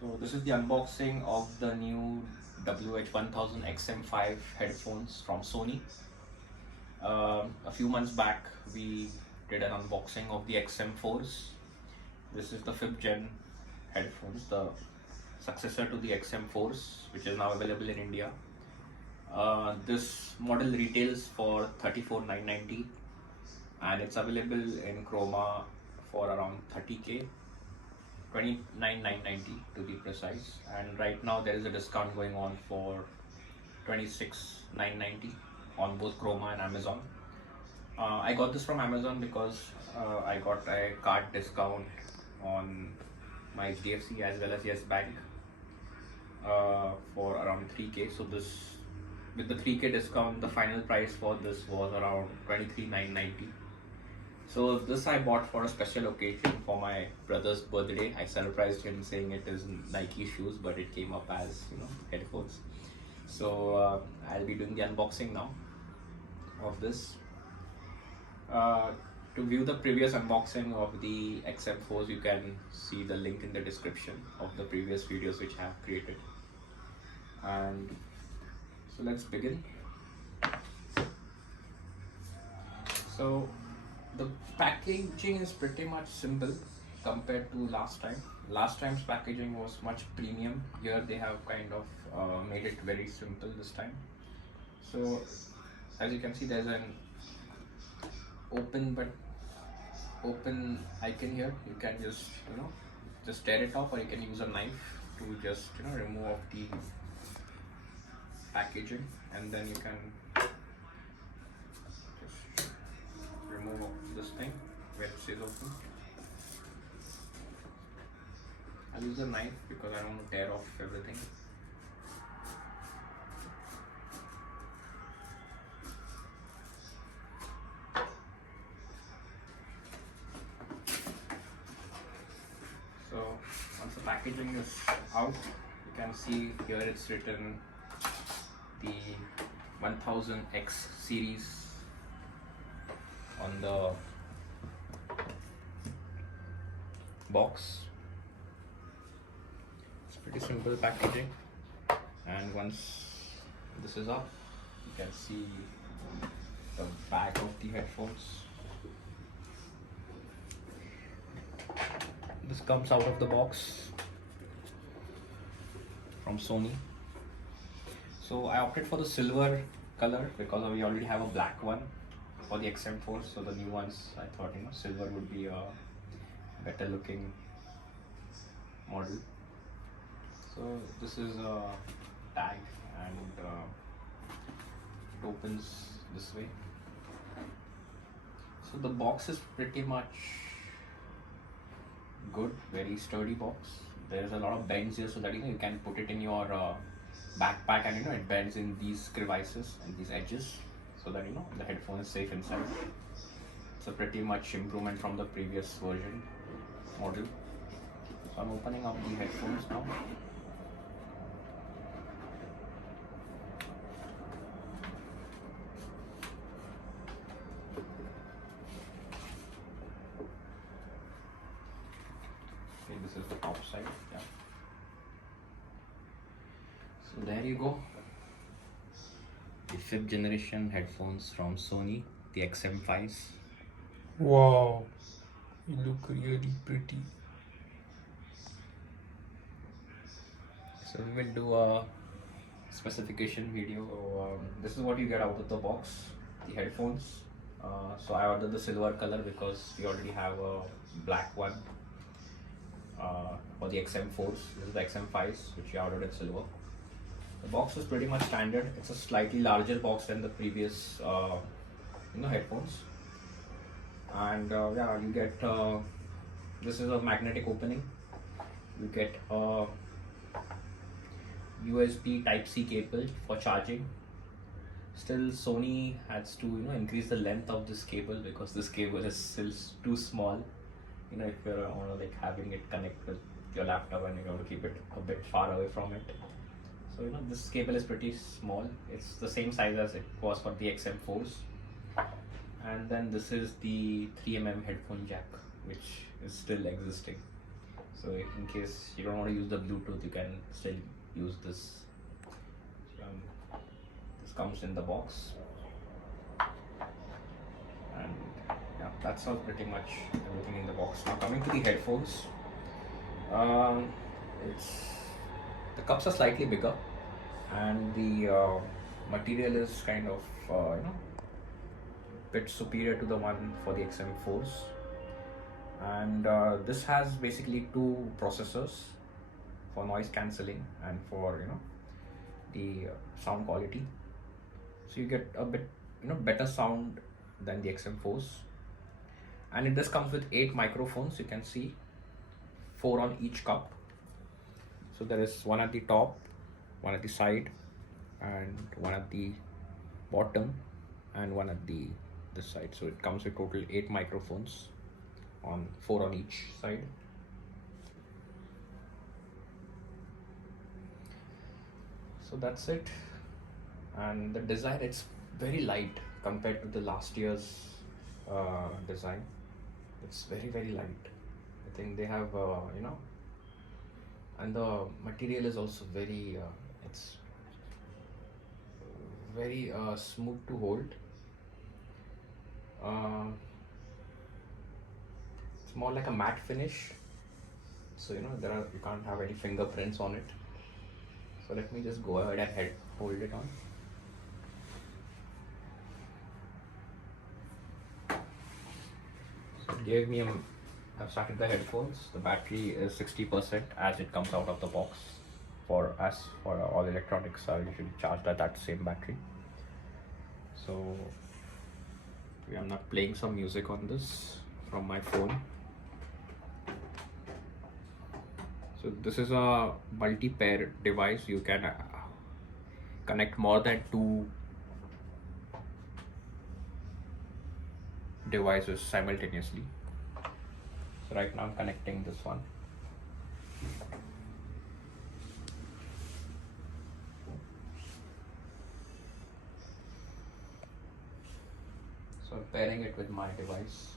So this is the unboxing of the new WH-1000XM5 headphones from Sony. A few months back we did an unboxing of the XM4s. This is the 5th gen headphones, the successor to the XM4s, which is now available in India. This model retails for 34,990 and it's available in chroma for around 30k, 29,990 to be precise, and right now there is a discount going on for 26,990 on both chroma and Amazon. I got this from Amazon because I got a card discount on my HDFC as well as Yes Bank for around 3k. So this, with the 3k discount, the final price for this was around 23,990. So this I bought for a special occasion for my brother's birthday. I surprised him saying it is Nike shoes, but it came up as, headphones. So I'll be doing the unboxing now of this. To view the previous unboxing of the XM4s, you can see the link in the description of the previous videos which I have created. And so let's begin. So the packaging is pretty much simple compared to last time. Last time's packaging was much premium. Here they have kind of made it very simple this time. So as you can see, there's an open icon here. You can just tear it off, or you can use a knife to just remove the packaging, and then you can just remove this thing where it stays open. I'll use a knife because I don't want to tear off everything. So once the packaging is out, you can see here it's written the 1000X series on the box. It's pretty simple packaging, and once this is up, you can see the back of the headphones. This comes out of the box from Sony. So I opted for the silver color because we already have a black one for the XM4, so the new ones, I thought silver would be a better looking model. So this is a tag, and it opens this way. So the box is pretty much good, very sturdy box. There is a lot of bends here so that you can put it in your backpack, and it bends in these crevices and these edges so that the headphone is safe inside. It's a pretty much improvement from the previous version model. So I'm opening up the headphones now. Okay, this is the top side. Yeah. So there you go. The 5th generation headphones from Sony, the XM5s. Wow, you look really pretty. So we will do a specification video. This is what you get out of the box, the headphones. So I ordered the silver color because we already have a black one for the XM4s. This is the XM5s, which we ordered in silver. The box is pretty much standard. It's a slightly larger box than the previous headphones. And yeah, you get this is a magnetic opening. You get a USB Type-C cable for charging. Still, Sony has to increase the length of this cable because this cable is still too small. If you're having it connect with your laptop and you want to keep it a bit far away from it. So this cable is pretty small. It's the same size as it was for the XM4s. And then this is the 3mm headphone jack, which is still existing. So in case you don't want to use the Bluetooth, you can still use this. This comes in the box, and yeah, that's all pretty much everything in the box. Now coming to the headphones, um, it's the cups are slightly bigger, and the material is kind of bit superior to the one for the XM4s. And this has basically two processors for noise cancelling and for the sound quality. So you get a bit better sound than the XM4s. And this comes with 8 microphones. You can see 4 on each cup. So there is one at the top, one at the side, and one at the bottom, and one at the this side. So it comes with total 8 microphones, on 4 on each side. So that's it. And the design, it's very light compared to the last year's design. It's very light. I think they have and the material is also very it's very smooth to hold. It's more like a matte finish, so you can't have any fingerprints on it. So let me just go ahead and hold it on. So it gave me I've started the headphones. The battery is 60% as it comes out of the box. For us, for all electronics are usually charged at that same battery. So I'm not playing some music on this from my phone. So this is a multi-pair device. You can connect more than 2 devices simultaneously. So right now I'm connecting this one. So I'm pairing it with my device.